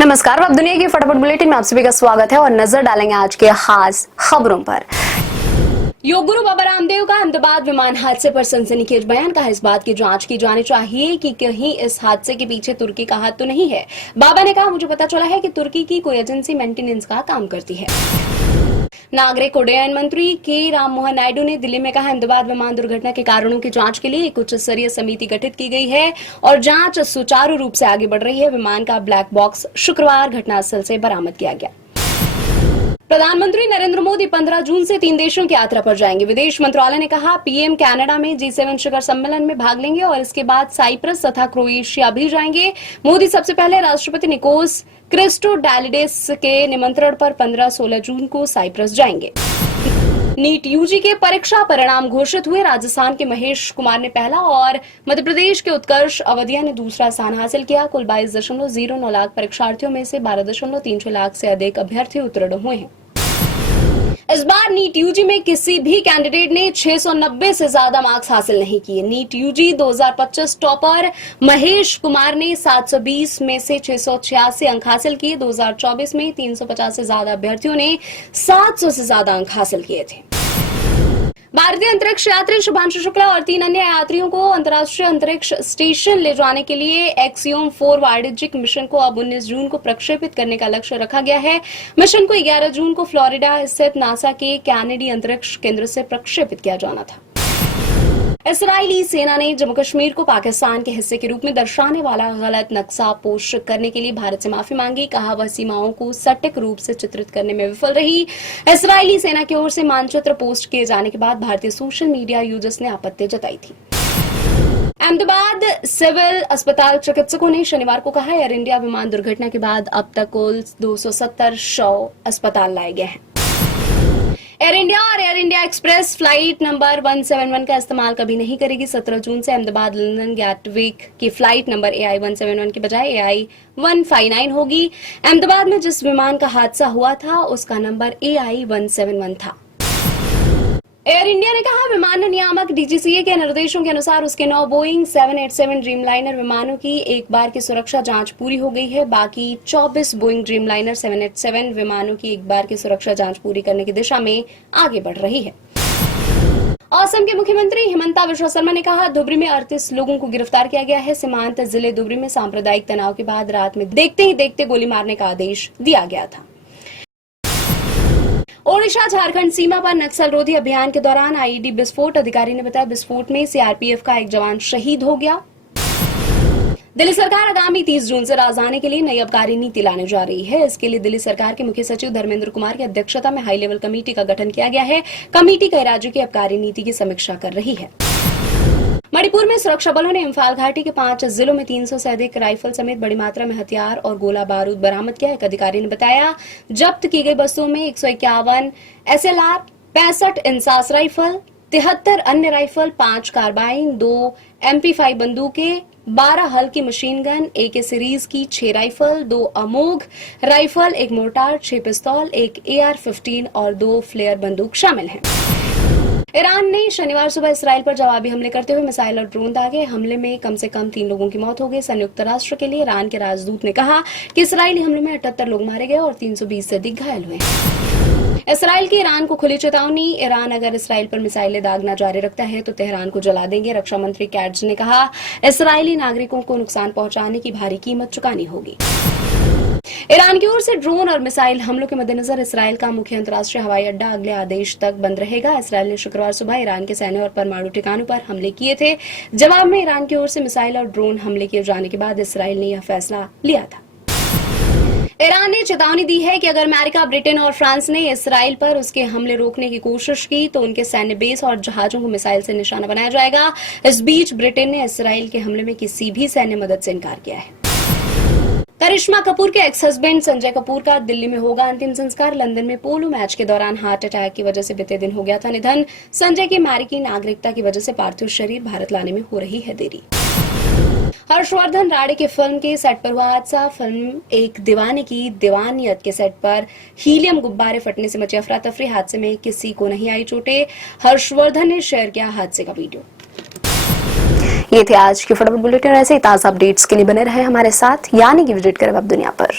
नमस्कार, अब दुनिया की फटाफट बुलेटिन में आप सभी का स्वागत है और नजर डालेंगे आज के खास खबरों पर। योग गुरु बाबा रामदेव का अहमदाबाद विमान हादसे पर सनसनीखेज बयान। कहा, इस बात की जांच की जानी चाहिए कि कहीं इस हादसे के पीछे तुर्की का हाथ तो नहीं है। बाबा ने कहा, मुझे पता चला है कि तुर्की की कोई एजेंसी मेंटेनेंस का काम करती है। नागरिक उड्डयन मंत्री के राम मोहन नायडू ने दिल्ली में कहा, अहमदाबाद विमान दुर्घटना के कारणों की जांच के लिए एक उच्च स्तरीय समिति गठित की गई है और जांच सुचारू रूप से आगे बढ़ रही है। विमान का ब्लैक बॉक्स शुक्रवार घटनास्थल से बरामद किया गया। प्रधानमंत्री नरेंद्र मोदी 15 जून से 3 देशों की यात्रा पर जाएंगे। विदेश मंत्रालय ने कहा, पीएम कनाडा में G7 शिखर सम्मेलन में भाग लेंगे और इसके बाद साइप्रस तथा क्रोएशिया भी जाएंगे। मोदी सबसे पहले राष्ट्रपति निकोस क्रिस्टोडालिडेस के निमंत्रण पर 15-16 जून को साइप्रस जाएंगे। नीट यूजी के परीक्षा परिणाम घोषित हुए। राजस्थान के महेश कुमार ने पहला और मध्य प्रदेश के उत्कर्ष अवधिया ने दूसरा स्थान हासिल किया। कुल 22.09 लाख परीक्षार्थियों में से 12.36 लाख से अधिक अभ्यर्थी उत्तीर्ण हुए हैं। इस बार नीट यूजी में किसी भी कैंडिडेट ने 690 से ज्यादा मार्क्स हासिल नहीं किए। NEET UG 2025 topper Mahesh Kumar ने 720 में से 686 अंक हासिल किए। 2024 में 350 से ज्यादा अभ्यर्थियों ने 700 से ज्यादा अंक हासिल किए थे। भारतीय अंतरिक्ष यात्री शुभांशु शुक्ला और 3 अन्य यात्रियों को अंतर्राष्ट्रीय अंतरिक्ष स्टेशन ले जाने के लिए एक्सियोम 4 वाणिज्यिक मिशन को अब 19 जून को प्रक्षेपित करने का लक्ष्य रखा गया है। मिशन को 11 जून को फ्लोरिडा स्थित नासा के कैनेडी अंतरिक्ष केंद्र से प्रक्षेपित किया जाना था। इस्राएली सेना ने जम्मू कश्मीर को पाकिस्तान के हिस्से के रूप में दर्शाने वाला गलत नक्शा पोस्ट करने के लिए भारत से माफी मांगी। कहा, वह सीमाओं को सटीक रूप से चित्रित करने में विफल रही। इस्राएली सेना की ओर से मानचित्र पोस्ट किए जाने के बाद भारतीय सोशल मीडिया यूजर्स ने आपत्ति जताई थी। अहमदाबाद सिविल अस्पताल चिकित्सकों ने शनिवार को कहा, एयर इंडिया विमान दुर्घटना के बाद अब तक कुल 270 शव अस्पताल लाए गए हैं। एयर इंडिया और air India express flight number 171 का इस्तेमाल कभी नहीं करेगी। 17 जून से अहमदाबाद लंदन गैटविक की फ्लाइट नंबर AI 171 की बजाय AI 159 होगी। अहमदाबाद में जिस विमान का हादसा हुआ था उसका नंबर AI 171 था। एयर इंडिया ने कहा, विमान नियामक DGCA के निर्देशों के अनुसार उसके 9 बोइंग 787 ड्रीमलाइनर विमानों की एक बार की सुरक्षा जांच पूरी हो गई है। बाकी 24 बोइंग ड्रीमलाइनर 787 विमानों की एक बार की सुरक्षा जांच पूरी करने की दिशा में आगे बढ़ रही है। असम के मुख्यमंत्री हिमंता बिश्वा शर्मा ने कहा, धुबरी में 38 लोगों को गिरफ्तार किया गया है। सीमांत जिले धुबरी में सांप्रदायिक तनाव के बाद रात में देखते ही देखते गोली मारने का आदेश दिया गया था। ओडिशा झारखंड सीमा पर नक्सल रोधी अभियान के दौरान IED विस्फोट। अधिकारी ने बताया, विस्फोट में CRPF का एक जवान शहीद हो गया। दिल्ली सरकार आगामी 30 जून से राजधानी के लिए नई आबकारी नीति लाने जा रही है। इसके लिए दिल्ली सरकार के मुख्य सचिव धर्मेंद्र कुमार की अध्यक्षता में हाई लेवल कमेटी का गठन किया गया है। कमेटी कई राज्यों की आबकारी नीति की समीक्षा कर रही है। मणिपुर में सुरक्षा बलों ने इम्फाल घाटी के 5 जिलों में 300 से अधिक राइफल समेत बड़ी मात्रा में हथियार और गोला बारूद बरामद किया। एक अधिकारी ने बताया, जब्त की गई वस्तुओं में 151 SLR, 65 इंसास राइफल, 73 अन्य राइफल, 5 कार्बाइन, 2 MP5 बंदूकें, 12 हल्की मशीन गन, AK सीरीज की 6 राइफल, 2 अमोघ राइफल, 1 मोर्टार, 6 पिस्तौल, 1 AR-15 और 2 फ्लेयर बंदूक शामिल हैं। ईरान ने शनिवार सुबह इसराइल पर जवाबी हमले करते हुए मिसाइल और ड्रोन दागे। हमले में कम से कम 3 लोगों की मौत हो गई। संयुक्त राष्ट्र के लिए ईरान के राजदूत ने कहा कि इसराइली हमले में 78 लोग मारे गए और 320 से अधिक घायल हुए। इसराइल की ईरान को खुली चेतावनी। ईरान अगर इसराइल पर मिसाइलें दागना जारी रखता है तो तेहरान को जला देंगे। रक्षा मंत्री कैट्ज ने कहा, इसराइली नागरिकों को नुकसान पहुंचाने की भारी कीमत चुकानी होगी। ईरान की ओर से ड्रोन और मिसाइल हमलों के मद्देनजर इसराइल का मुख्य अंतर्राष्ट्रीय हवाई अड्डा अगले आदेश तक बंद रहेगा। इसराइल ने शुक्रवार सुबह ईरान के सैन्य और परमाणु ठिकानों पर हमले किए थे। जवाब में ईरान की ओर से मिसाइल और ड्रोन हमले किए जाने के बाद इसराइल ने यह फैसला लिया था। ईरान ने चेतावनी दी है कि अगर अमेरिका, ब्रिटेन और फ्रांस ने इसराइल पर उसके हमले रोकने की कोशिश की तो उनके सैन्य बेस और जहाजों को मिसाइल से निशाना बनाया जाएगा। इस बीच ब्रिटेन ने इसराइल के हमले में किसी भी सैन्य मदद से इनकार किया है। करिश्मा कपूर के एक्स हस्बैंड संजय कपूर का दिल्ली में होगा अंतिम संस्कार। लंदन में पोलो मैच के दौरान हार्ट अटैक की वजह से बीते दिन हो गया था निधन। संजय की अमेरिकी नागरिकता की वजह से पार्थिव शरीर भारत लाने में हो रही है देरी। हर्षवर्धन राणे की फिल्म के सेट पर हुआ हादसा। फिल्म एक दीवाने की दीवानियत के सेट पर हीलियम गुब्बारे फटने से मची अफरा तफरी। हादसे में किसी को नहीं आई चोटें। हर्षवर्धन ने शेयर किया हादसे का वीडियो। ये थे आज की फटाफट बुलेटिन। ऐसे ही ताजा अपडेट्स के लिए बने रहे हमारे साथ, यानी कि विजिट करें वेब दुनिया पर।